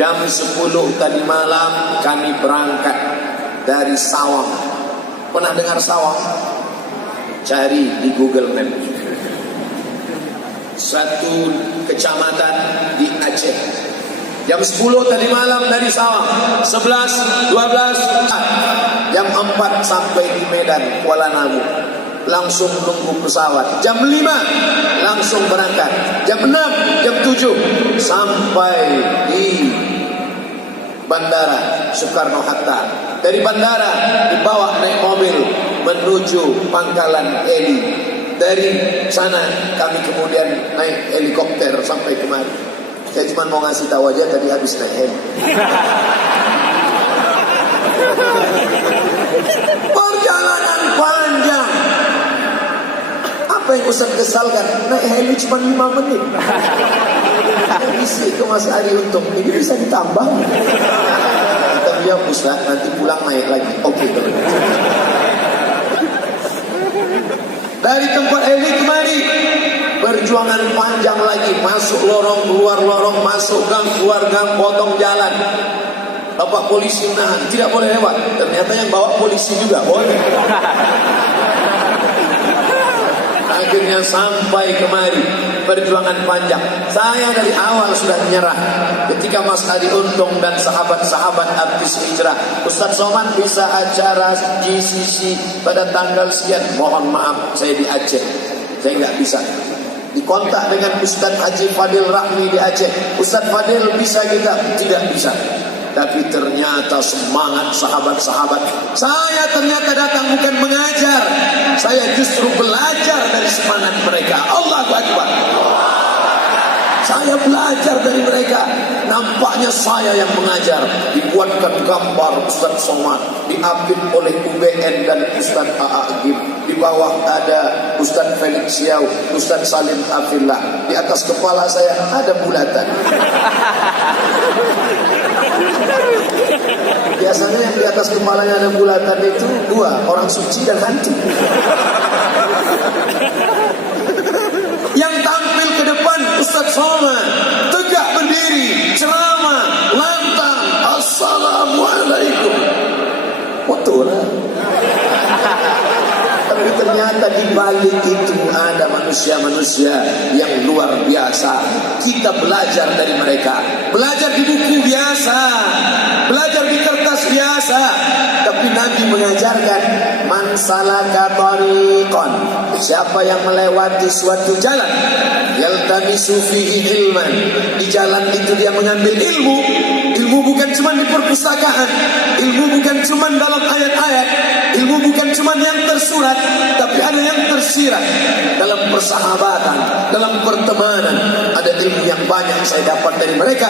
Jam 10 tadi malam kami berangkat dari Sawang. Pernah dengar Sawang? Cari di Google Map. Satu kecamatan di Aceh. Jam 10 tadi malam dari Sawang. 11, 12, jam 4 sampai di Medan, Kuala Namu. Langsung tunggu pesawat. Jam 5 langsung berangkat. Jam 6, jam 7 sampai di Bandara Soekarno-Hatta. Dari bandara dibawa naik mobil menuju Pangkalan Heli. Dari sana kami kemudian naik helikopter sampai kemari. Saya cuma mau ngasih tahu aja tadi habis naik heli. Perjalanan panjang. Apa yang Ustaz kesalkan? Naik heli cuma 5 menit. Isi ke Mas Ari Untung, ini bisa ditambah. Kita bilang Ustaz nanti pulang naik lagi. Oke, kalau dari tempat heli kemari, perjuangan panjang lagi. Masuk lorong, keluar lorong, masuk gang, keluar gang, potong jalan. Bapak polisi menahan, tidak boleh lewat. Ternyata yang bawa polisi juga boleh. Akhirnya sampai kemari. Perjuangan panjang. Saya dari awal sudah menyerah. Ketika Mas Adi Untung dan sahabat-sahabat artis hijrah, Ustaz Somad bisa acara GCC pada tanggal sekian. Mohon maaf, saya di Aceh, saya nggak bisa. Dikontak dengan Ustaz Haji Fadil Rahmi di Aceh. Ustaz Fadil bisa kita? Tidak bisa. Tapi ternyata semangat sahabat-sahabat. Saya ternyata datang bukan mengajar, saya justru belajar dari semangat mereka. Allahu Akbar. Saya belajar dari mereka. Nampaknya saya yang mengajar. Dibuatkan gambar Ustaz Somad, diapit oleh UBN dan Ustaz A'agib. Di bawah ada Ustaz Felix Siau, Ustaz Salim Afillah. Di atas kepala saya ada bulatan. Biasanya yang di atas kepalanya ada bulatan itu dua, orang suci dan hantu. Yang tampil ke depan Ustaz Somad, tegak berdiri, ceramah, lantang, assalamualaikum. Betul. Tapi ternyata di balik itu ada manusia-manusia yang luar biasa. Kita belajar dari mereka. Belajar di buku biasa, belajar di kertas biasa. Tapi Nabi mengajarkan, man salaka tariqan, siapa yang melewati suatu jalan, yaltamisu fihi ilman, di jalan itu dia mengambil ilmu. Ilmu bukan cuma di perpustakaan, ilmu bukan cuma dalam ayat-ayat, ilmu bukan cuma yang tersurat, tapi ada yang tersirat dalam persahabatan, dalam pertemanan. Ada ilmu yang banyak saya dapat dari mereka.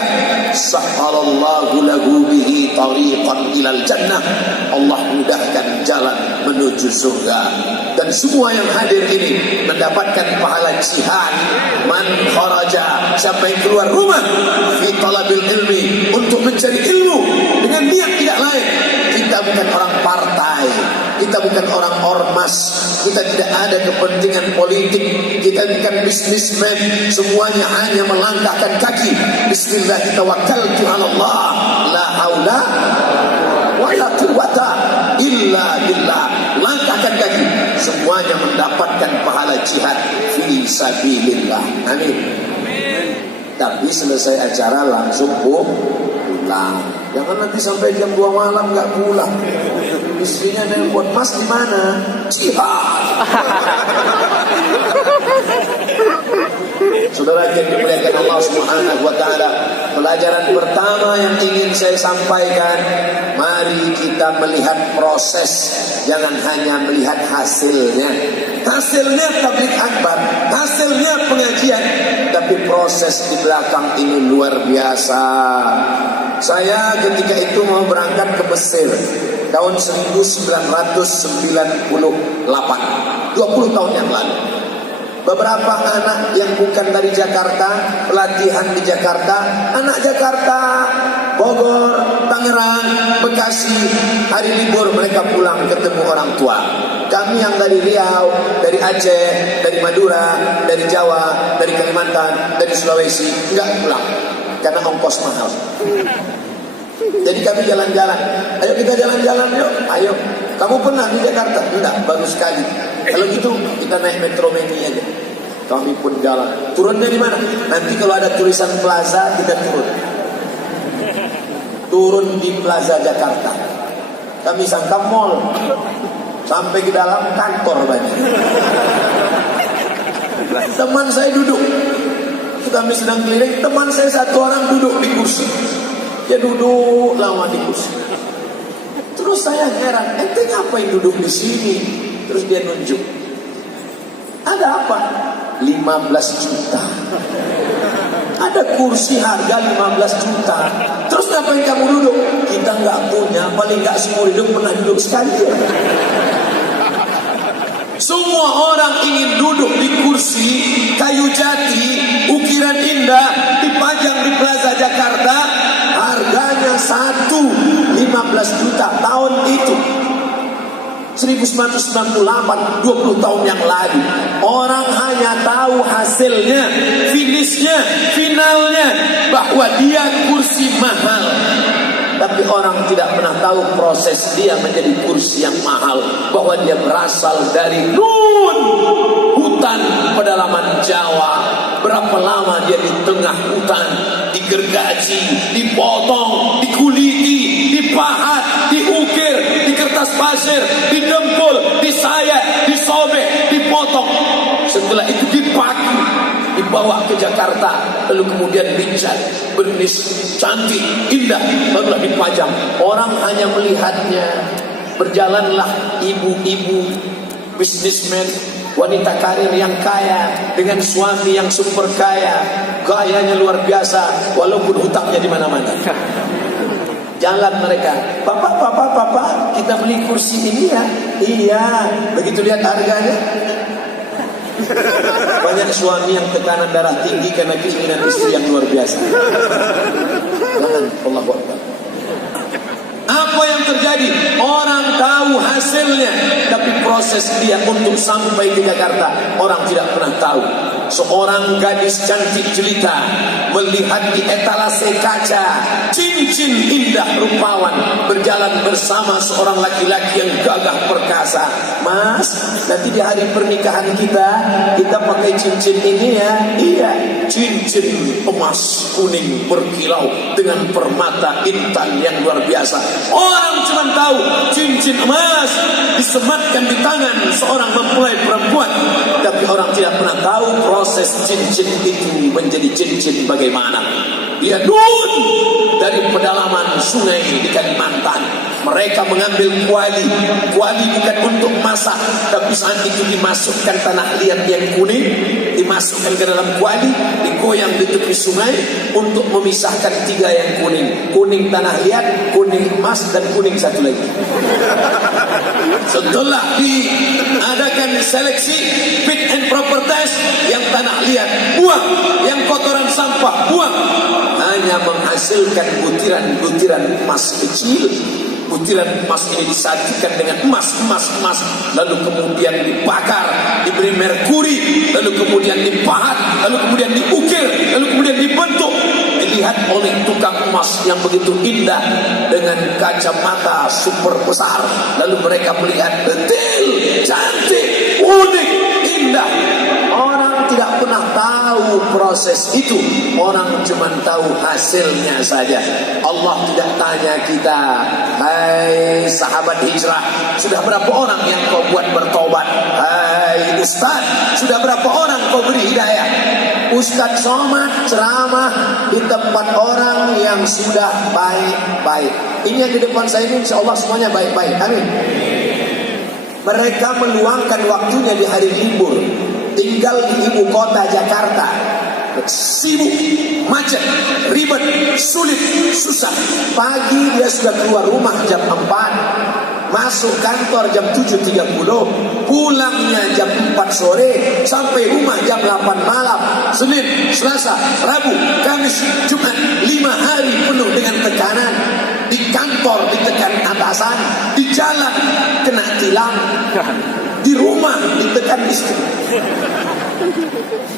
Sahhalallahu lahu bihi tariqan ilal jannah, Allah mudahkan jalan menuju surga. Dan semua yang hadir ini mendapatkan pahala jihad. Man kharaja, siapa yang keluar rumah fi talabil ilmi, untuk mencari ilmu dengan niat tidak lain. Kita bukan orang partai, kita bukan orang ormas, kita tidak ada kepentingan politik, kita bukan bisnismen. Semuanya hanya melangkahkan kaki. Bismillah tawakkaltu 'ala Allah, la haula wala quwwata illa billah. Langkahkan kaki, semuanya mendapatkan pahala jihad fi sabilillah. Amin. Tapi selesai acara langsung pulang. Jangan nanti sampai jam 2 malam nggak pulang. Istrinya nelpon, Mas di mana? Jihad. Saudara yang dimuliakan Allah Subhanahu wa taala, pelajaran pertama yang ingin saya sampaikan, mari kita melihat proses, jangan hanya melihat hasilnya. Hasilnya tabligh akbar, hasilnya pengajian, tapi proses di belakang ini luar biasa. Saya ketika itu mau berangkat ke Mesir tahun 1998, 20 tahun yang lalu. Beberapa anak yang bukan dari Jakarta, pelatihan di Jakarta, anak Jakarta, Bogor, Tangerang, Bekasi, hari libur mereka pulang ketemu orang tua. Kami yang dari Riau, dari Aceh, dari Madura, dari Jawa, dari Kalimantan, dari Sulawesi, enggak pulang. karena ongkos mahal. Jadi kami jalan-jalan, ayo kita jalan-jalan yuk, ayo. Kamu pernah di Jakarta? Enggak, baru sekali. Kalau gitu kita naik Metro Mini aja. Kami pun jalan. Turunnya di mana? Nanti kalau ada tulisan plaza kita turun. Turun di Plaza Jakarta. Kami sangka mall. Sampai ke dalam kantor banyak. Teman saya duduk. Kami sedang keliling, teman saya satu orang duduk di kursi. Dia duduk lama di kursi. Terus saya heran, ente ngapain duduk di sini? Terus dia nunjuk. Ada apa? 15 juta. Ada kursi harga 15 juta. Terus ngapain kamu duduk? Kita nggak punya, paling nggak seumur hidup pernah duduk sekali. Semua orang ingin duduk di kursi kayu jati, ukiran indah, dipajang di Plaza Jakarta. Harganya 15 juta tahun itu. 1998, 20 tahun yang lalu. Orang hanya tahu hasilnya, finishnya, finalnya, bahwa dia kursi mahal. Tapi orang tidak pernah tahu proses dia menjadi kursi yang mahal, bahwa dia berasal dari hutan pedalaman Jawa. Berapa lama dia di tengah hutan, digergaji, dipotong, dikuliti, dipahat, diukir, di kertas pasir, didempul, disayat, disobek, dipotong. Setelah itu dipaku, dibawa ke Jakarta, lalu kemudian dicat, bernis, cantik, indah, barulah dipajang. Orang hanya melihatnya. Berjalanlah ibu-ibu, bisnismen, wanita karir yang kaya dengan suami yang super kaya, gayanya luar biasa, walaupun hutangnya di mana-mana. Jalan mereka, papa, kita beli kursi ini ya. Iya, begitu lihat harganya. Banyak suami yang tekanan darah tinggi karena keinginan istri yang luar biasa. Jangan, Allahu Akbar. Apa yang terjadi? Orang tahu hasilnya, tapi proses dia untuk sampai ke Jakarta orang tidak pernah tahu. Seorang gadis cantik jelita melihat di etalase kaca cincin indah rupawan berjalan bersama seorang laki-laki yang gagah perkasa. Mas, nanti di hari pernikahan kita pakai cincin ini ya. Iya, cincin emas kuning berkilau dengan permata intan yang luar biasa. Orang cuma tahu cincin emas disematkan di tangan seorang mempelai perempuan, tapi orang tidak pernah tahu proses cincin itu menjadi cincin bagaimana. Dia dari pedalaman sungai di Kalimantan. Mereka mengambil kuali bukan untuk masak, tapi saat itu dimasukkan tanah liat yang kuning, dimasukkan ke dalam kuali, digoyang di tepi sungai untuk memisahkan tiga yang kuning tanah liat, kuning emas, dan kuning satu lagi. Setelah diadakan seleksi fit and proper test, yang tanah liat buang, yang kotoran sampah buang, hanya menghasilkan butiran emas kecil. Butiran emas ini disajikan dengan emas, lalu kemudian dibakar, diberi merkuri, lalu kemudian dipahat, lalu kemudian diukir, lalu kemudian dibentuk, dilihat oleh tukang emas yang begitu indah dengan kacamata super besar. Lalu mereka melihat detail, cantik, unik, indah. Orang tidak pernah tahu proses itu. Orang cuma tahu hasilnya saja. Allah tidak tanya kita, hai sahabat hijrah, sudah berapa orang yang kau buat bertobat? Hai Ustaz, sudah berapa orang kau beri hidayah? Ustaz somad ceramah di tempat orang yang sudah baik-baik. Ini yang di depan saya ini insya Allah semuanya baik-baik. Amin. Mereka meluangkan waktunya di hari libur, tinggal di ibu kota Jakarta, sibuk, macet, ribet, sulit, susah. Pagi dia sudah keluar rumah jam 4, masuk kantor jam 7.30, pulangnya jam 4 sore, sampai rumah jam 8 malam. Senin, Selasa, Rabu, Kamis, Jumat, 5 hari penuh dengan tekanan. Di kantor ditekan atasan, di jalan kena tilang, di rumah ditekan istri.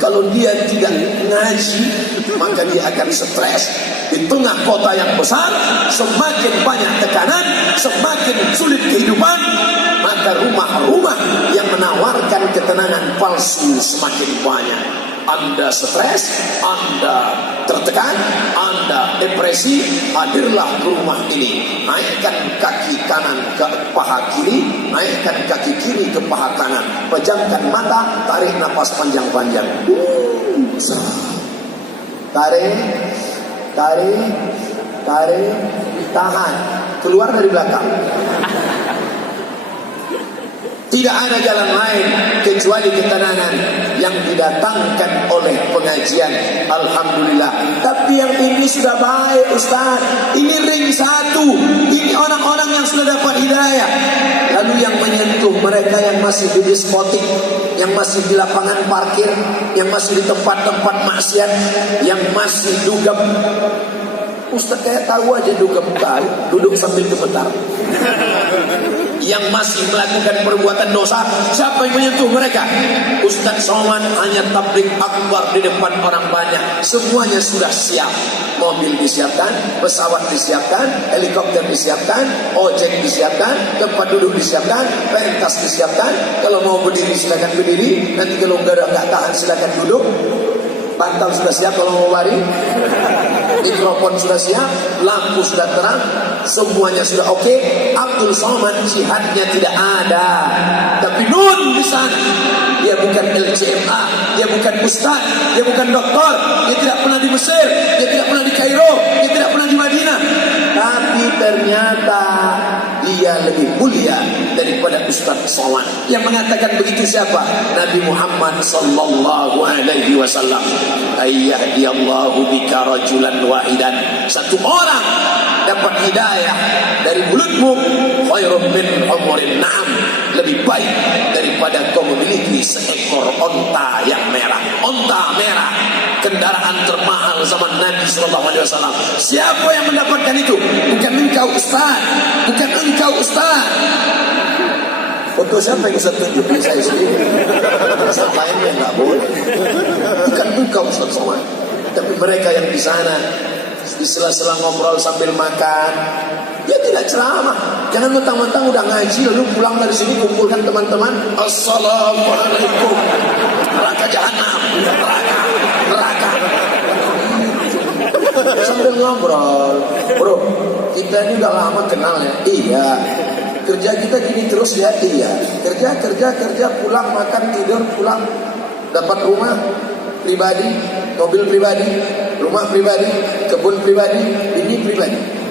Kalau dia tidak ngaji, maka dia akan stres. Di tengah kota yang besar, semakin banyak tekanan, semakin sulit kehidupan, maka rumah-rumah yang menawarkan ketenangan palsu semakin banyak. Anda stres, Anda tertekan, Anda depresi, hadirlah ke rumah ini. Naikkan kaki kanan ke paha kiri, naikkan kaki kiri ke paha kanan. Pejamkan mata, tarik nafas panjang-panjang. Tarik, tarik, tarik, tahan. Keluar dari belakang. Tidak ada jalan lain kecuali ketenangan yang didatangkan oleh pengajian. Alhamdulillah. Tapi yang ini sudah baik, Ustaz. Ini ring satu. Ini orang-orang yang sudah dapat hidayah. Lalu yang menyentuh mereka yang masih di diskotik, yang masih di lapangan parkir, yang masih di tempat-tempat maksiat, yang masih dugem. Ustaz kayak tahu aja dugem kali, duduk sambil gemetar. Yang masih melakukan perbuatan dosa, siapa yang menyentuh mereka? Ustaz Somad hanya tabligh akbar di depan orang banyak. Semuanya sudah siap. Mobil disiapkan, pesawat disiapkan, helikopter disiapkan, ojek disiapkan, tempat duduk disiapkan, pentas disiapkan. Kalau mau berdiri silakan berdiri. Nanti kalau nggak tahan silakan duduk. Bantal sudah siap kalau mau lari. Mikrofon sudah siap, lampu sudah terang, semuanya sudah oke. Abdul Somad jihadnya tidak ada, tapi nun di sana. Dia bukan LCMA, dia bukan ustaz, dia bukan doktor, dia tidak pernah di Mesir, dia tidak pernah di Kairo, dia tidak pernah di Madinah. Tapi ternyata dia lebih mulia daripada Ustaz Somad. Yang mengatakan begitu siapa? Nabi Muhammad sallallahu alaihi wasallam. Ayyahdiyallahu bika rajulan wahidan. Satu orang dapat hidayah dari mulutmu, khairun min umurin na'am. Lebih baik daripada kau memiliki seekor onta yang merah. Onta merah, kendaraan termahal zaman Nabi sallallahu alaihi wasallam. Siapa yang mendapatkan itu? Bukan engkau Ustaz, bukan engkau Ustaz. Foto siapa yang Ustaz tunjukkan? Saya sendiri. Ustaz lainnya enggak boleh. Bukan engkau Ustaz Somad, tapi mereka yang di sana di sela-sela ngobrol sambil makan. Dia tidak ceramah. Jangan mentang-mentang udah ngaji lalu pulang dari sini kumpulkan teman-teman. Assalamualaikum. Neraka jahanam, neraka. Sambil ngobrol. Bro, kita ini udah lama kenal ya. Iya. Kerja kita gini terus ya. Iya. Kerja pulang makan tidur pulang. Dapat rumah pribadi, mobil pribadi, rumah pribadi, kebun pribadi, bini pribadi.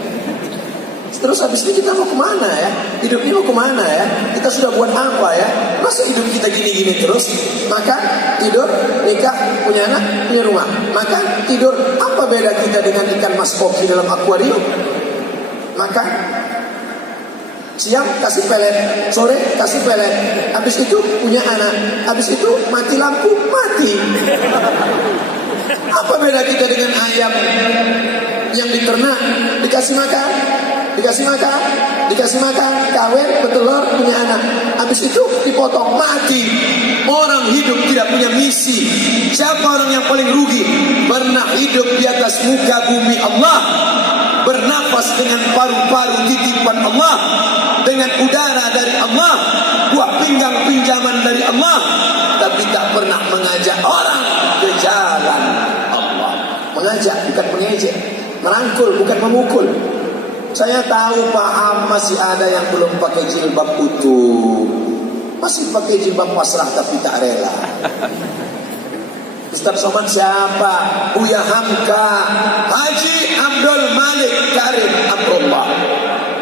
Terus habis ini kita mau kemana ya? Hidup ini mau kemana ya? Kita sudah buat apa ya? Masa hidup kita gini-gini terus? Makan, tidur, nikah, punya anak, punya rumah. Makan, tidur. Apa beda kita dengan ikan mas koki dalam akuarium? Makan, siang kasih pelet, sore kasih pelet. Habis itu punya anak. Habis itu mati lampu, mati. Apa beda kita dengan ayam yang diternak, dikasih makan, kawin, bertelur, punya anak. Habis itu dipotong, mati. Orang hidup tidak punya misi. Siapa orang yang paling rugi? Pernah hidup di atas muka bumi Allah, bernafas dengan paru-paru titipan Allah, dengan udara dari Allah, buah pinggang pinjaman dari Allah, tapi tak pernah mengajak orang ke jalan Allah. Mengajak bukan mengejek, merangkul bukan memukul. Saya tahu paham masih ada yang belum pakai jilbab utuh, masih pakai jilbab pasrah tapi tak rela. Ustaz Somad siapa? Buya Hamka, Haji Abdul Malik Karim Abdullah.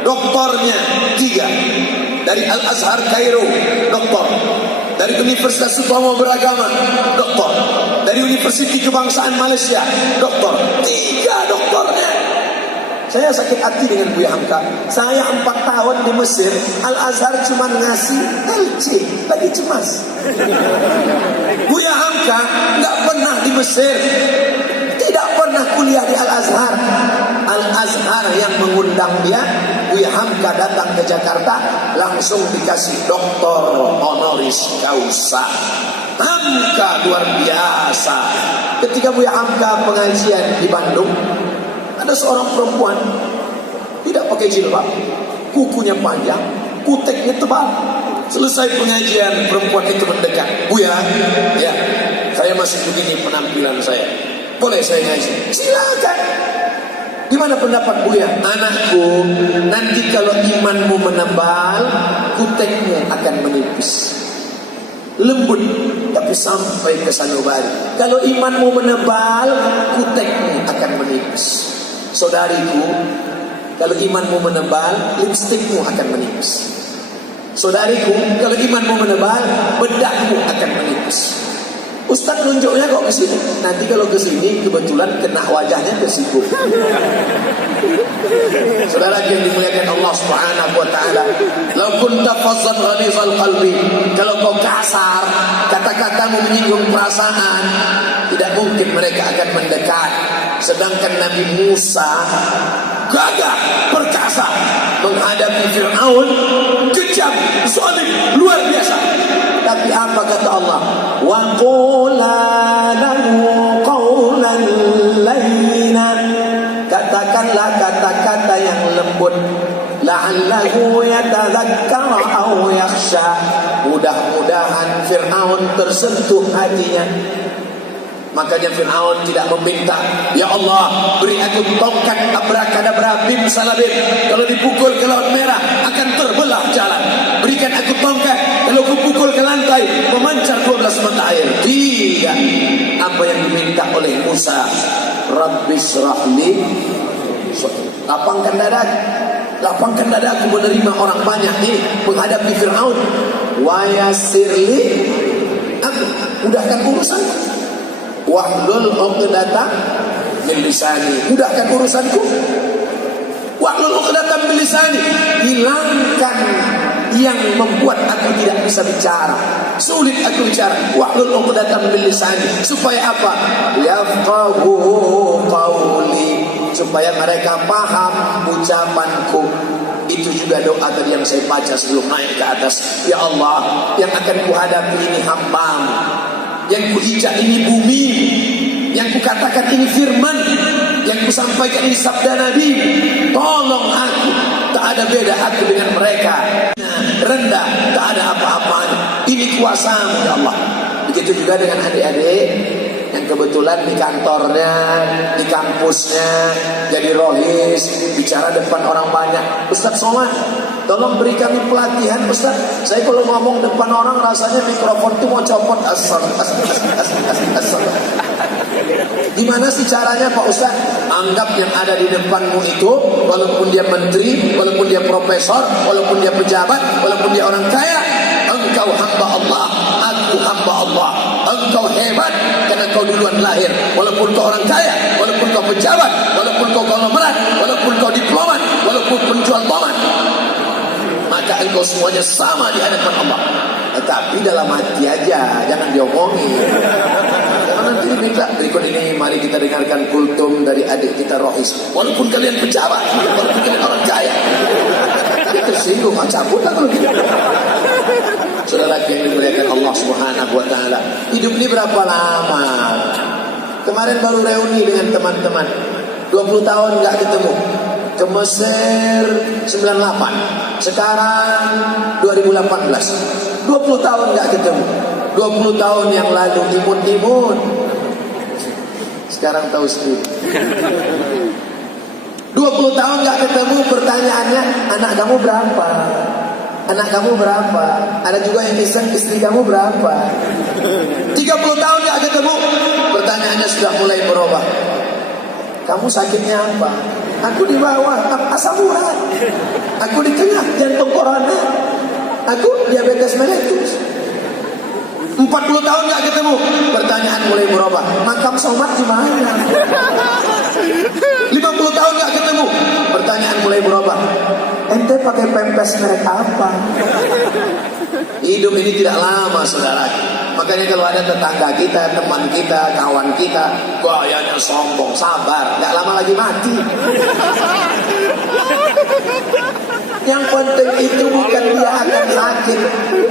Doktornya 3 dari Al Azhar Kairo, doktor. Dari Universitas Sutomo Beragama, doktor. Dari Universitas Kebangsaan Malaysia, doktor. 3 doktornya. Saya sakit hati dengan Buya Hamka. Saya 4 tahun di Mesir, Al Azhar cuma ngasih LC, lagi cemas. Buya Hamka nggak pernah di Mesir, tidak pernah kuliah di Al Azhar. Al Azhar yang mengundang dia. Buya Hamka datang ke Jakarta, langsung dikasih doktor honoris causa. Hamka luar biasa. Ketika Buya Hamka pengajian di Bandung, ada seorang perempuan tidak pakai jilbab, kukunya panjang, kuteknya tebal. Selesai pengajian, perempuan itu mendekat. Buya, ya, saya masih begini penampilan saya, boleh saya ngaji? Silakan. Gimana pendapat Buya? Anakku, nanti kalau imanmu menebal, kutekmu akan menipis. Lembut, tapi sampai ke sanubari. Kalau imanmu menebal, kutekmu akan menipis. Saudariku, kalau imanmu menebal, lipstikmu akan menipis. Saudariku, kalau imanmu menebal, bedakmu akan menipis. Ustaz nunjuknya kok ke sini. Nanti kalau ke sini kebetulan kena wajahnya ke situ. Saudara yang dimuliakan Allah Subhanahu wa taala, "Lau kunta fazzan ghalizal qalbi." Kalau kau kasar, kata-katamu menyinggung perasaan, tidak mungkin mereka akan mendekat. Sedangkan Nabi Musa gagah perkasa menghadapi Fir'aun, kejam, zalim, luar biasa. Tapi apa kata Allah? Wa qula lahu qawlan layyinan. Katakanlah kata-kata yang lembut. La'allahu yatadzakkar aw yakhsha. Mudah-mudahan Fir'aun tersentuh hatinya. Makanya Fir'aun tidak meminta, ya Allah beri aku tongkat abrakadabra bim salabim, kalau dipukul ke laut merah akan terbelah jalan. Berikan aku tongkat, kalau kupukul ke lantai memancar 12 mata air. Tidak. Apa yang diminta oleh Musa, Rabbis rahli, lapangkan dadaku, lapangkan dadaku menerima orang banyak ini menghadapi Fir'aun. Wa yassirli, aku mudahkan urusanku. Wahlul 'uqdatam min lisani, mudahkan urusanku. Wahlul 'uqdatam min lisani, hilangkan yang membuat aku tidak bisa bicara, sulit aku bicara. Wahlul 'uqdatam min lisani, supaya apa? Yafqahu qawli, supaya mereka paham ucapanku. Itu juga doa tadi yang saya baca sebelum naik ke atas. Ya Allah, yang akan kuhadapi ini hamba-Mu, yang kuhijak ini bumi, yang kukatakan ini firman, yang kusampaikan ini sabda Nabi. Tolong aku, tak ada beda aku dengan mereka. Rendah, tak ada apa-apanya. Ini kuasa-Mu ya Allah. Begitu juga dengan adik-adik yang kebetulan di kantornya, di kampusnya jadi rohis, bicara depan orang banyak. Ustaz Somad, tolong beri kami pelatihan Ustaz. Saya kalau ngomong depan orang rasanya mikrofon itu mau copot. Gimana sih caranya Pak Ustaz? Anggap yang ada di depanmu itu, walaupun dia menteri, walaupun dia profesor, walaupun dia pejabat, walaupun dia orang kaya, engkau hamba Allah, aku hamba Allah. Engkau hebat karena kau duluan lahir. Walaupun kau orang kaya, walaupun kau pejabat, walaupun kau konglomerat, walaupun kau diplomat, walaupun penjual bomat, maka engkau semuanya sama di hadapan Allah. Tetapi dalam hati aja, jangan diomongin. Karena nanti diminta berikut ini, mari kita dengarkan kultum dari adik kita Rohis. Walaupun kalian pejabat, walaupun kalian orang kaya, dia tersinggung, cabutlah kalau gitu. Saudara yang dimuliakan Allah Subhanahu wa taala, hidup ini berapa lama? Kemarin baru reuni dengan teman-teman, 20 tahun enggak ketemu. Ke Mesir 98, sekarang 2018, 20 tahun enggak ketemu. 20 tahun yang lalu imun-imun, sekarang tahu sendiri. 20 tahun enggak ketemu, pertanyaannya anak kamu berapa? Anak kamu berapa? Ada juga yang iseng, istri kamu berapa? 30 tahun gak ketemu, pertanyaannya sudah mulai berubah. Kamu sakitnya apa? Aku di bawah, asam urat. Aku di tengah, jantung koroner. Aku diabetes mellitus. 40 tahun gak ketemu, pertanyaan mulai berubah. Makam Somad di mana? 50 tahun gak ketemu, pertanyaan mulai berubah. Ente pakai pempes merek apa? Hidup ini tidak lama saudara. Makanya kalau ada tetangga kita, teman kita, kawan kita, gayanya sombong, sabar, nggak lama lagi mati. Yang penting itu bukan dia akan sakit,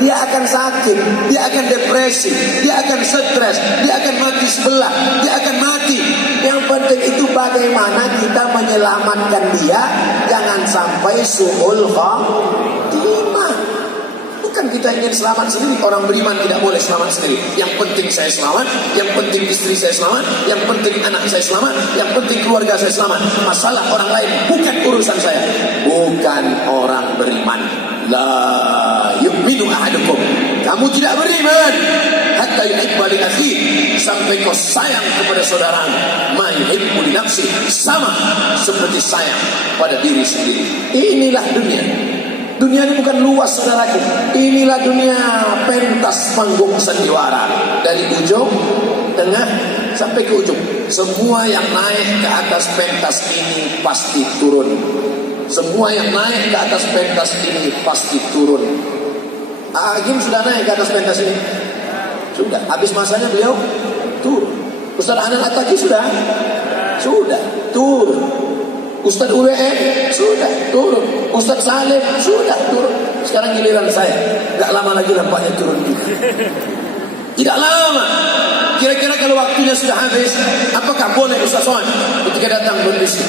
dia akan sakit, dia akan depresi, dia akan stres, dia akan mati sebelah, dia akan mati. Yang penting itu bagaimana kita menyelamatkan dia, jangan sampai su'ul khatimah. Bukan kita ingin selamat sendiri. Orang beriman tidak boleh selamat sendiri. Yang penting saya selamat, yang penting istri saya selamat, yang penting anak saya selamat, yang penting keluarga saya selamat. Masalah orang lain bukan urusan saya. Bukan orang beriman. La yu'minu ahadukum. Kamu tidak beriman hatta yuhibba li akhi, sampai kau sayang kepada saudaramu ma yuhibbu li nafsi, sama seperti sayang pada diri sendiri. Inilah dunia. Dunia ini bukan luas, saudaraku. Inilah dunia pentas panggung sandiwara. Dari ujung, tengah, sampai ke ujung. Semua yang naik ke atas pentas ini pasti turun. Semua yang naik ke atas pentas ini pasti turun. Agim sudah naik ke atas pentas ini? Sudah. Habis masanya beliau turun. Ustaz Hanan At-Taqi sudah? Sudah. Turun. Ustaz UWE sudah turun, Ustaz Salim sudah turun. Sekarang giliran saya. Gak lama lagi nampaknya turun juga. Tidak lama. Kira-kira kalau waktunya sudah habis, apakah boleh Ustaz Soan ketika datang berbisik,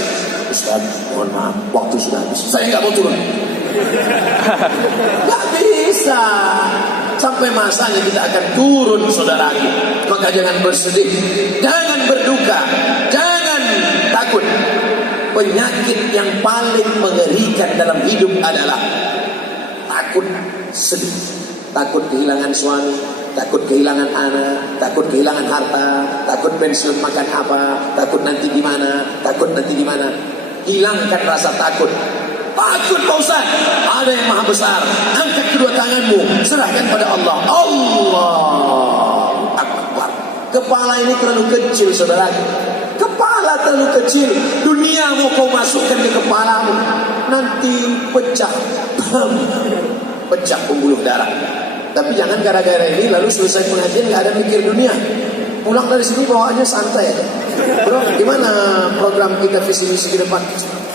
Ustaz, mohon maaf, waktu sudah habis, saya gak mau turun. Gak bisa. Sampai masanya kita akan turun, saudaraku. Maka jangan bersedih, jangan berduka, jangan takut. Penyakit yang paling mengerikan dalam hidup adalah takut sedih, takut kehilangan suami, takut kehilangan anak, takut kehilangan harta, takut pensiun makan apa, takut nanti di mana, takut nanti di mana. Hilangkan rasa takut. Takut Pak Ustaz, ada yang maha besar. Angkat kedua tanganmu, serahkan pada Allah. Allah Akbar. Kepala ini terlalu kecil, saudara. Kepala terlalu kecil. Dunia mau kau masukkan ke kepalamu, nanti pecah. Pecah pembuluh darah. Tapi jangan gara-gara ini lalu selesai pengajian nggak ada mikir dunia. Pulang dari sini bawaannya santai aja. Bro, gimana program kita visi misi ke depan?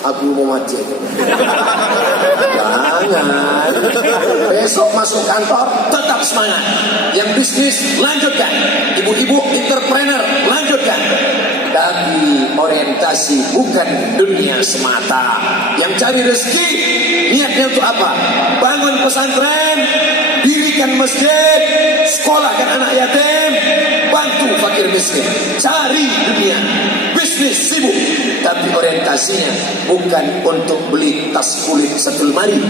Aku mau mati aja. Jangan. Besok masuk kantor tetap semangat. Yang bisnis lanjutkan. Ibu-ibu entrepreneur lanjutkan. Tapi orientasi bukan dunia semata. Yang cari rezeki niatnya untuk apa? Bangun pesantren, dirikan masjid, sekolahkan anak yatim, bantu fakir miskin. Cari dunia, bisnis sibuk, tapi orientasinya bukan untuk beli tas kulit satu lemari,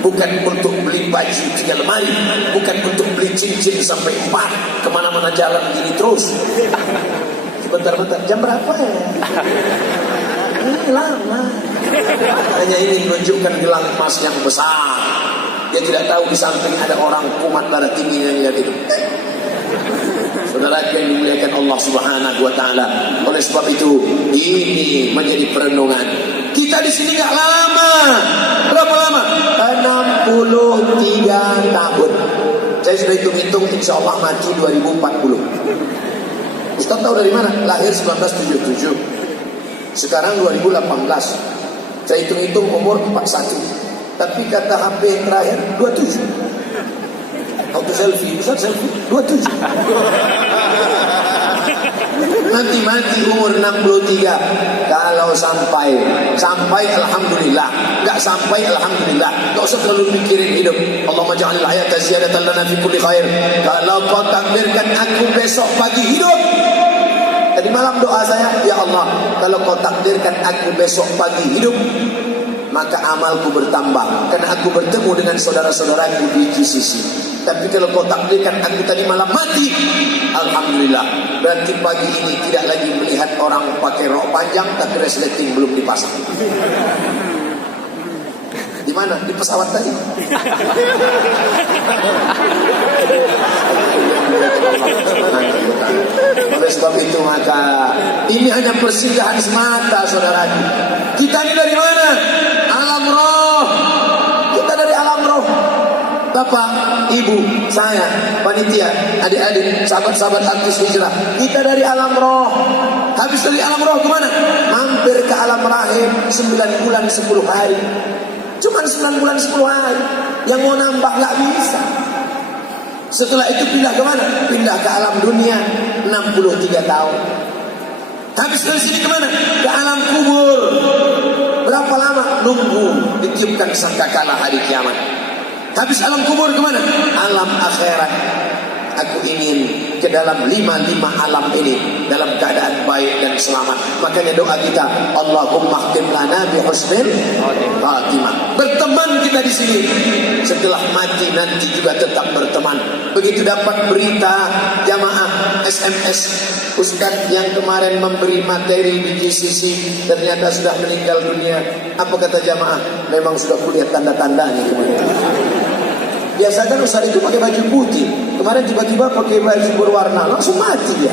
bukan untuk beli baju 3 lemari, bukan untuk beli cincin sampai 4, kemana-mana jalan gini terus. Bentar-bentar, jam berapa ya? Ini lama. Hanya ingin menunjukkan gelang emas yang besar. Dia tidak tahu di samping ada orang kumat darah tinggi yang lihat itu. Saudara yang dimuliakan Allah Subhanahu wa taala. Oleh sebab itu, ini menjadi perenungan. Kita di sini enggak lama. Berapa lama? 63 tahun. Saya sudah hitung-hitung, insyaallah mati 2040. Ustaz tahu dari mana? Lahir 1977. Sekarang 2018. Saya hitung-hitung umur 41. Tapi kata HP terakhir 27. Auto selfie, Ustaz selfie 27. Nanti mati umur 63. Kalau sampai alhamdulillah, enggak sampai alhamdulillah. Enggak usah terlalu mikirin hidup. Allahumma ja'alil hayata ziyadatan lana fi kulli khair. Kalau kau takdirkan aku besok pagi hidup, tadi malam doa saya, ya Allah, kalau kau takdirkan aku besok pagi hidup, maka amalku bertambah karena aku bertemu dengan saudara-saudaraku di GCC. Tapi kalau kau takdirkan aku tadi malam mati, alhamdulillah, berarti pagi ini tidak lagi melihat orang pakai rok panjang tapi resleting belum dipasang. Di mana? Di pesawat tadi. Oleh sebab itu maka ini hanya persinggahan semata, saudaraku. Kita ini dari mana? Alam roh. Kita dari alam roh. Bapak, ibu, saya, panitia, adik-adik, sahabat-sahabat aktif hijrah, kita dari alam roh. Habis dari alam roh kemana? Mampir ke alam rahim 9 bulan 10 hari. Cuman 9 bulan 10 hari. Yang mau nambah gak bisa. Setelah itu pindah kemana? Pindah ke alam dunia 63 tahun. Habis dari sini kemana? Ke alam kubur. Berapa lama? Nunggu ditiupkan sangkakala hari kiamat. Habis alam kubur kemana? Alam akhirat. Aku ingin ke dalam 5 alam ini dalam keadaan baik dan selamat. Makanya doa kita, Allahumma khtim lana bi husnil khatimah. Berteman kita di sini. Setelah mati nanti juga tetap berteman. Begitu dapat berita jamaah SMS, Ustadz yang kemarin memberi materi di GCC ternyata sudah meninggal dunia. Apa kata jamaah? Memang sudah kulihat tanda-tandanya kemarin. Biasa kan Ustaz itu pakai baju putih, kemarin tiba-tiba pakai baju berwarna, langsung mati dia.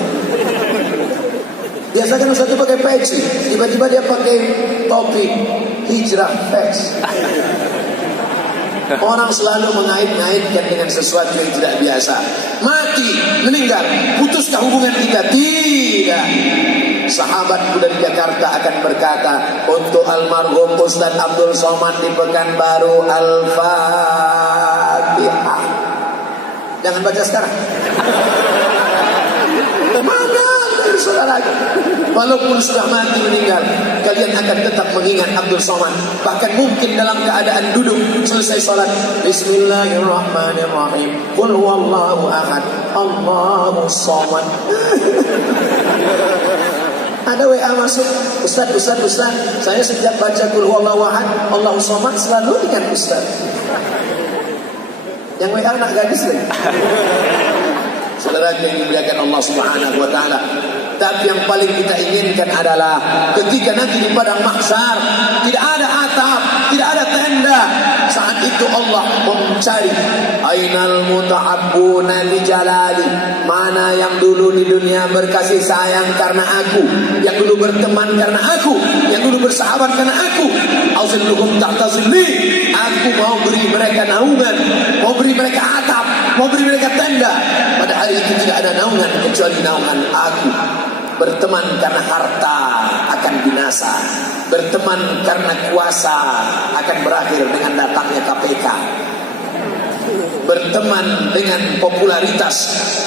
Biasa kan Ustaz itu pakai peci, tiba-tiba dia pakai topi hijrah face. Orang selalu mengait-ngaitkan dengan sesuatu yang tidak biasa. Mati, meninggal, putuskah hubungan kita? Tidak. Sahabatku dari Jakarta akan berkata untuk almarhum Ustaz Abdul Somad di Pekanbaru, Al-Fatihah. Jangan baca sekarang. Mana dari saudara? Walaupun sudah mati meninggal, kalian akan tetap mengingat Abdul Somad. Bahkan mungkin dalam keadaan duduk selesai sholat, Bismillahirrahmanirrahim, Qul huwallahu ahad, Allahus somad. Ada WA masuk, Ustaz, saya sejak baca Qul huwallahu ahad, Allahus somad selalu ingat Ustaz. Yang WA anak gadis lagi. Saudara yang dimuliakan Allah Subhanahu wa taala. Tapi yang paling kita inginkan adalah ketika nanti di padang mahsyar tidak ada atap, tidak ada tenda. Saat itu Allah mencari ainal mutahabbuna li jalali. Mana yang dulu di dunia berkasih sayang karena aku, yang dulu berteman karena aku, yang dulu bersahabat karena aku. Auzilluhum tahta zilli. Aku mau beri mereka naungan, mau beri mereka atap, mau beri mereka tenda. Pada hari itu tidak ada naungan kecuali naungan aku. Berteman karena harta akan binasa. Berteman karena kuasa akan berakhir dengan datangnya KPK. Berteman dengan popularitas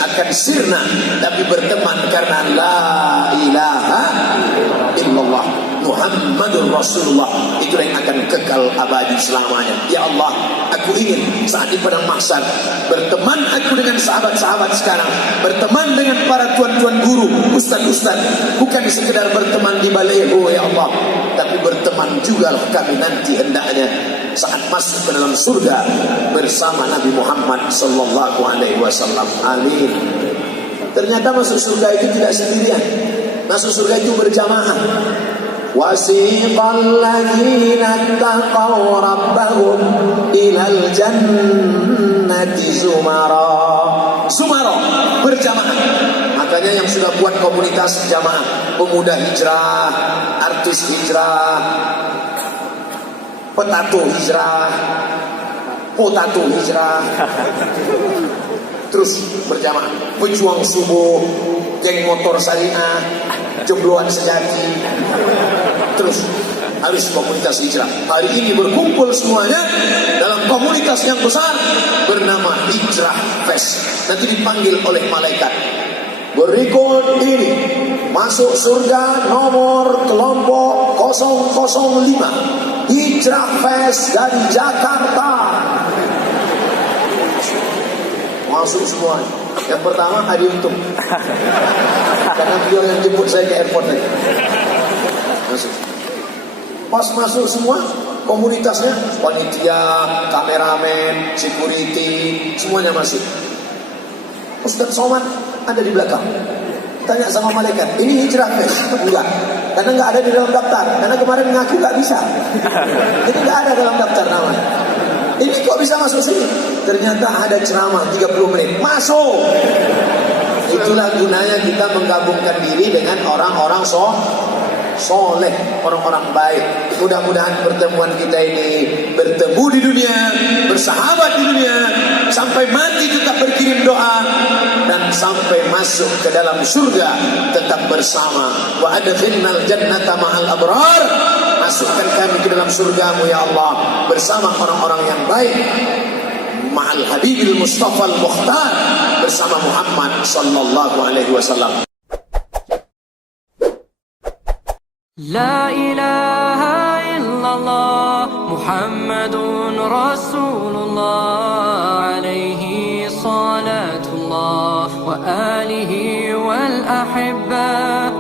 akan sirna. Tapi berteman karena la ilaha illallah Muhammadur Rasulullah, itu yang akan kekal abadi selamanya. Ya Allah, aku ingin saat di padang mahsyar berteman aku dengan sahabat-sahabat sekarang, berteman dengan para tuan-tuan guru, ustaz-ustaz, bukan sekedar berteman di baleho ya Allah, tapi berteman jugalah kami nanti hendaknya saat masuk ke dalam surga bersama Nabi Muhammad sallallahu alaihi wasallam. Amin. Ternyata masuk surga itu tidak sendirian. Masuk surga itu berjamaah. Wasiqal ladzina taqaw rabbahum ilal jannati zumara. Zumara berjamaah. Makanya yang sudah buat komunitas jamaah, pemuda hijrah, artis hijrah, petato hijrah, potato hijrah, terus berjamaah, pejuang subuh, geng motor syariah, jebloan sejati, terus harus komunitas hijrah. Hari ini berkumpul semuanya dalam komunitas yang besar bernama Hijrah Fest. Nanti dipanggil oleh malaikat. Berikut ini masuk surga nomor kelompok 005 Hijrah Fest dari Jakarta. Masuk semua. Yang pertama Adi Untung, karena beliau yang jemput saya ke airport tadi. Masuk. Pas masuk semua komunitasnya, panitia, kameramen, security, semuanya masuk. Ustaz Somad ada di belakang. Tanya sama malaikat, ini Hijrah Fest? Enggak, karena enggak ada di dalam daftar. Karena kemarin ngaku enggak bisa, jadi enggak ada dalam daftar nama. Ini kok bisa masuk sini? Ternyata ada ceramah 30 menit. Masuk. Itulah gunanya kita menggabungkan diri dengan orang-orang soleh, orang-orang baik. Mudah-mudahan pertemuan kita ini bertemu di dunia, bersahabat di dunia, sampai mati tetap berkirim doa, dan sampai masuk ke dalam surga tetap bersama. Wa adkhilnal jannata ma'al abrar, masukkan kami ke dalam surgamu ya Allah bersama orang-orang yang baik, ma'al habibil mustafa al-mukhtar, bersama Muhammad sallallahu alaihi wasallam. La ilaha illallah Muhammadun Rasulullah alaihi salatullah wa alihi wal ahibba